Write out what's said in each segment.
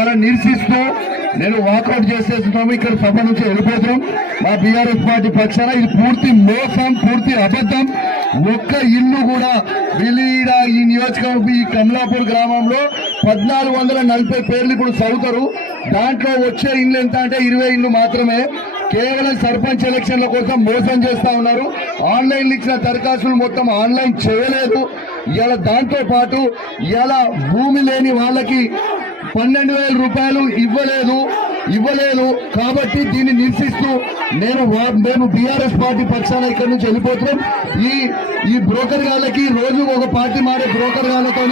ఇలా నిరసిస్తూ నేను వాకౌట్ చేసేస్తున్నాము. ఇక్కడ సభ నుంచి వెళ్ళిపోతున్నాం. మా బీఆర్ఎస్ పార్టీ పక్షాన ఇది పూర్తి మోసం, పూర్తి అబద్ధం. ఒక్క ఇల్లు కూడా విలీడ ఈ నియోజకవర్గం ఈ కమలాపూర్ గ్రామంలో 1440 పేర్లు ఇప్పుడు చదువుతారు. దాంట్లో వచ్చే ఇండ్లు ఎంత అంటే 20 ఇండ్లు మాత్రమే. కేవలం సర్పంచ్ ఎలక్షన్ల కోసం మోసం చేస్తా ఉన్నారు. ఆన్లైన్ ఇచ్చిన దరఖాస్తులు మొత్తం ఆన్లైన్ చేయలేదు. ఇలా దాంతో పాటు ఇలా భూమి లేని వాళ్ళకి 12,000 రూపాయలు ఇవ్వలేదు. కాబట్టి దీన్ని నిరసిస్తూ మేము బీఆర్ఎస్ పార్టీ పక్షాన ఇక్కడి నుంచి వెళ్ళిపోతున్నాం. ఈ బ్రోకర్ గాళ్ళకి రోజు ఒక పార్టీ మారే బ్రోకర్ గాళ్ళతో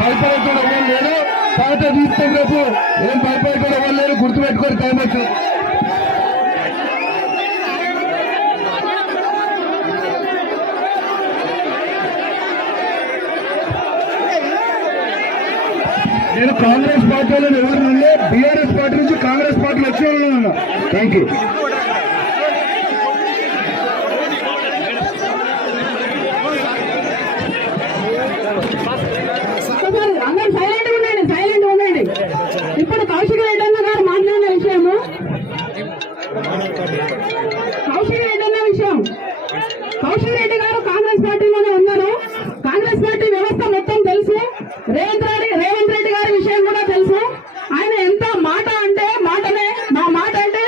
భయపడేటోడు ఎవరు లేరు. పాట తీస్తే రేపు ఏం భయపడేటోడు ఎవరు లేరు. గుర్తుపెట్టుకొని టైం వచ్చింది. నేను కాంగ్రెస్ పార్టీలో ఎవరినంటే బీఆర్ఎస్ పార్టీ నుంచి కాంగ్రెస్ పార్టీలో వచ్చే ఉన్నా. Thank you. సైలెంట్ ఉండండి. ఇప్పుడు కౌశిక్ రెడ్డి అన్న గారు మాట్లాడిన విషయము కౌశిక్ రెడ్డి గారు కాంగ్రెస్ పార్టీలోనే ఉన్నారు. కాంగ్రెస్ పార్టీ వ్యవస్థ మొత్తం తెలుసు. రేవంత్ రెడ్డి గారి విషయం కూడా తెలుసు. ఆయన ఎంత మాట అంటే మాటనే, మా మాట అంటే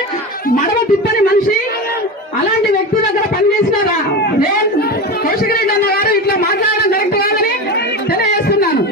మడవ తిప్పని మనిషి. అలాంటి వ్యక్తి దగ్గర పనిచేసిన కౌశిక్ రెడ్డి అన్న గారు ఇట్లా మాట్లాడడం కరెక్ట్ కాదని తెలియజేస్తున్నాను.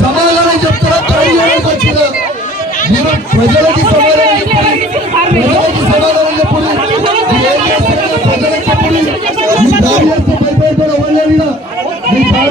సమాధానం చెప్తారా? దాడి చేయడానికి వచ్చినా మీరు ప్రజలకి సమాధానం చెప్పాలి.